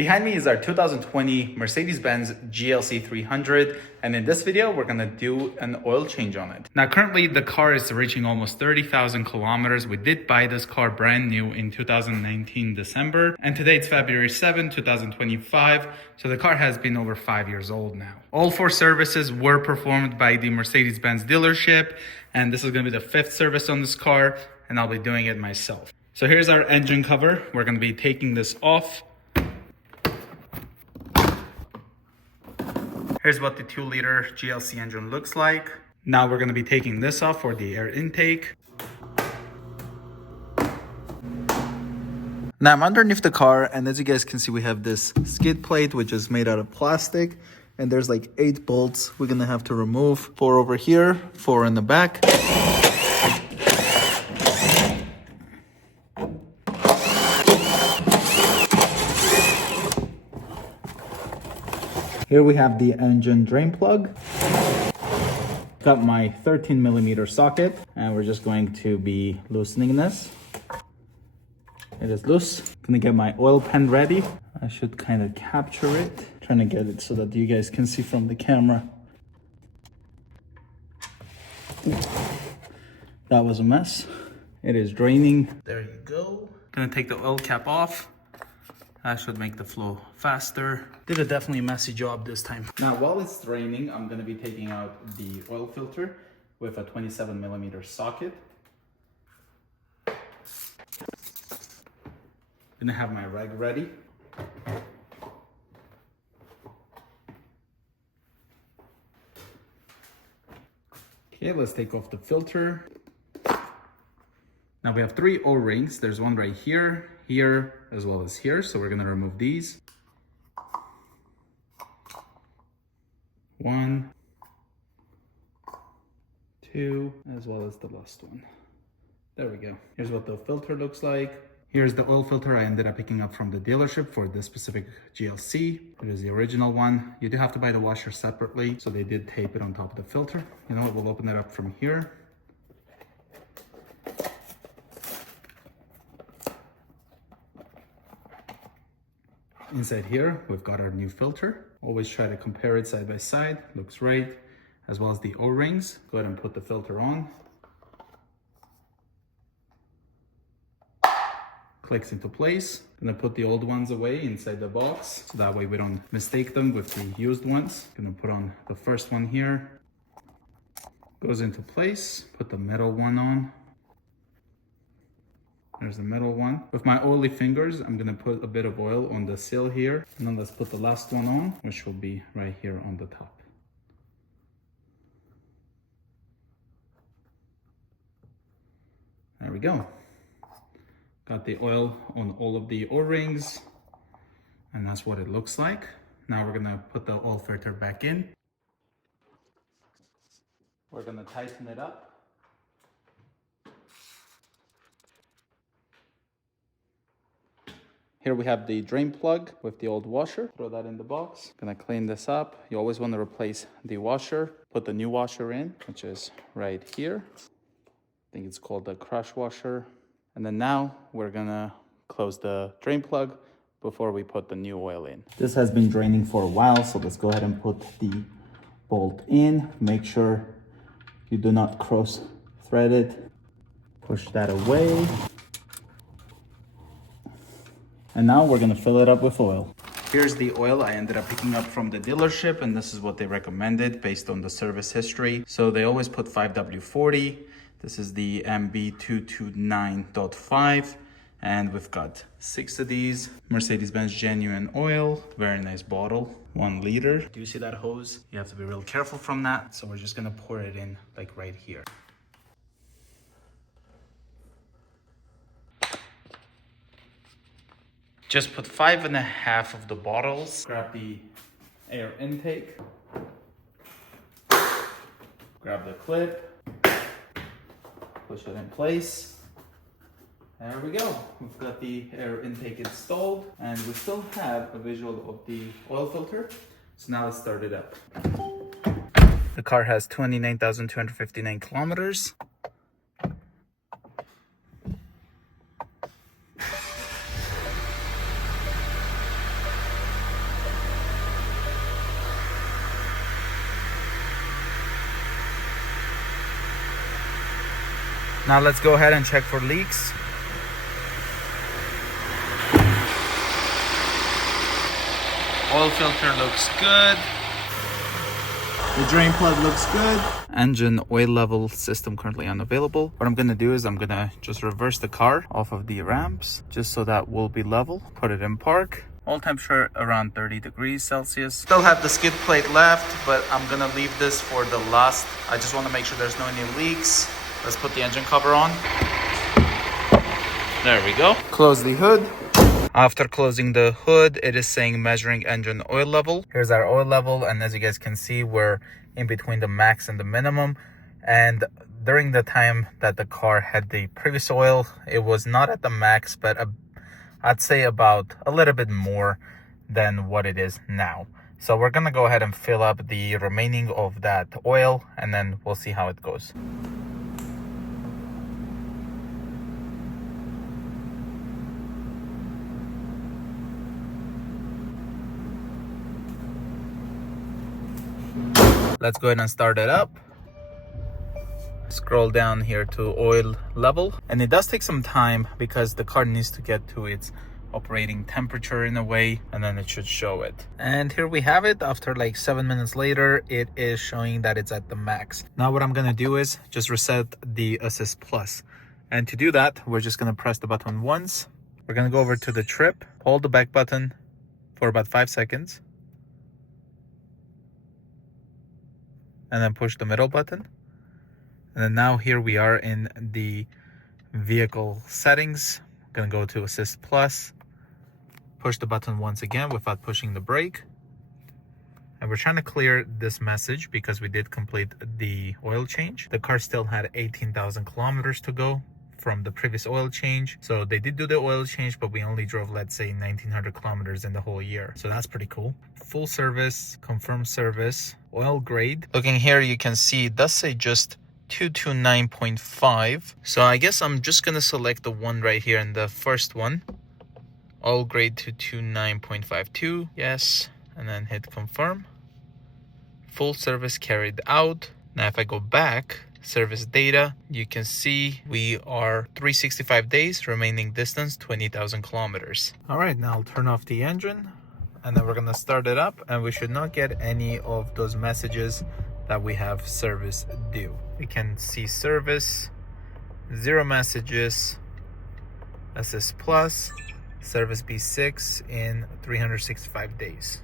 Behind me is our 2020 Mercedes-Benz GLC 300, and in this video, we're gonna do an oil change on it. Now, currently the car is reaching almost 30,000 kilometers. We did buy this car brand new in 2019 December, and today it's February 7, 2025, so the car has been over 5 years old now. All 4 services were performed by the Mercedes-Benz dealership, and this is gonna be the 5th service on this car, and I'll be doing it myself. So here's our engine cover. We're gonna be taking this off. Here's what the 2-liter GLC engine looks like. Now we're gonna be taking this off for the air intake. Now I'm underneath the car, and as you guys can see, we have this skid plate, which is made out of plastic. And there's like 8 bolts we're gonna have to remove. 4 over here, 4 in the back. Here we have the engine drain plug. Got my 13mm socket, and we're just going to be loosening this. It is loose. Gonna get my oil pan ready. I should kind of capture it. Trying to get it so that you guys can see from the camera. That was a mess. It is draining. There you go. Gonna take the oil cap off. That should make the flow faster. Did a definitely messy job this time. Now, while it's draining, I'm gonna be taking out the oil filter with a 27mm socket. Gonna have my rag ready. Okay, let's take off the filter. Now we have 3 O-rings. There's one right here, here, as well as here. So we're gonna remove these. 1, 2, as well as the last one. There we go. Here's what the filter looks like. Here's the oil filter I ended up picking up from the dealership for this specific GLC. It is the original one. You do have to buy the washer separately, so they did tape it on top of the filter. You know what, we'll open it up from here. Inside here, we've got our new filter. Always try to compare it side by side. Looks right. As well as the O-rings. Go ahead and put the filter on. Clicks into place. Gonna put the old ones away inside the box, so that way we don't mistake them with the used ones. Gonna put on the first one here. Goes into place. Put the metal one on. There's the metal one. With my oily fingers, I'm gonna put a bit of oil on the seal here. And then let's put the last one on, which will be right here on the top. There we go. Got the oil on all of the O-rings, and that's what it looks like. Now we're gonna put the oil filter back in. We're gonna tighten it up. Here we have the drain plug with the old washer. Throw that in the box. Gonna clean this up. You always want to replace the washer. Put the new washer in, which is right here. I think it's called the crush washer. And then now we're gonna close the drain plug before we put the new oil in. This has been draining for a while, so let's go ahead and put the bolt in. Make sure you do not cross thread it. Push that away. And now we're gonna fill it up with oil. Here's the oil I ended up picking up from the dealership, and this is what they recommended based on the service history. So they always put 5W40. This is the MB229.5, and we've got 6 of these. Mercedes-Benz genuine oil, very nice bottle, 1 liter. Do you see that hose? You have to be real careful from that. So we're just gonna pour it in like right here. Just put 5.5 of the bottles. Grab the air intake. Grab the clip. Push it in place. There we go. We've got the air intake installed, and we still have a visual of the oil filter. So now let's start it up. The car has 29,259 kilometers. Now let's go ahead and check for leaks. Oil filter looks good. The drain plug looks good. Engine oil level system currently unavailable. What I'm gonna do is I'm gonna just reverse the car off of the ramps just so that we'll be level. Put it in park. Oil temperature around 30 degrees Celsius. Still have the skid plate left, but I'm gonna leave this for the last. I just wanna make sure there's no any leaks. Let's put the engine cover on. There we go. Close the hood. After closing the hood, it is saying measuring engine oil level. Here's our oil level, and as you guys can see, we're in between the max and the minimum. And during the time that the car had the previous oil, it was not at the max, but I'd say about a little bit more than what it is now. So we're gonna go ahead and fill up the remaining of that oil, and then we'll see how it goes. Let's go ahead and start it up. Scroll down here to oil level, and it does take some time because the car needs to get to its operating temperature in a way, and then it should show it. And here we have it. After like 7 minutes later, it is showing that it's at the max. Now what I'm gonna do is just reset the Assist Plus, and to do that we're just gonna press the button once. We're gonna go over to the trip, hold the back button for about 5 seconds, and then push the middle button. And then now here we are in the vehicle settings. I'm gonna go to Assist Plus, push the button once again without pushing the brake. And we're trying to clear this message because we did complete the oil change. The car still had 18,000 kilometers to go from the previous oil change. So they did do the oil change, but we only drove, let's say, 1,900 kilometers in the whole year. So that's pretty cool. Full service, confirm service, oil grade. Looking here, you can see it does say just 229.5. So I guess I'm just gonna select the one right here in the first one. Oil grade 229.52, yes, and then hit confirm. Full service carried out. Now if I go back, service data, you can see we are 365 days, remaining distance 20,000 kilometers. All right, now I'll turn off the engine, and then we're gonna start it up, and we should not get any of those messages that we have service due. We can see service, 0 messages, Assist Plus, service B6 in 365 days.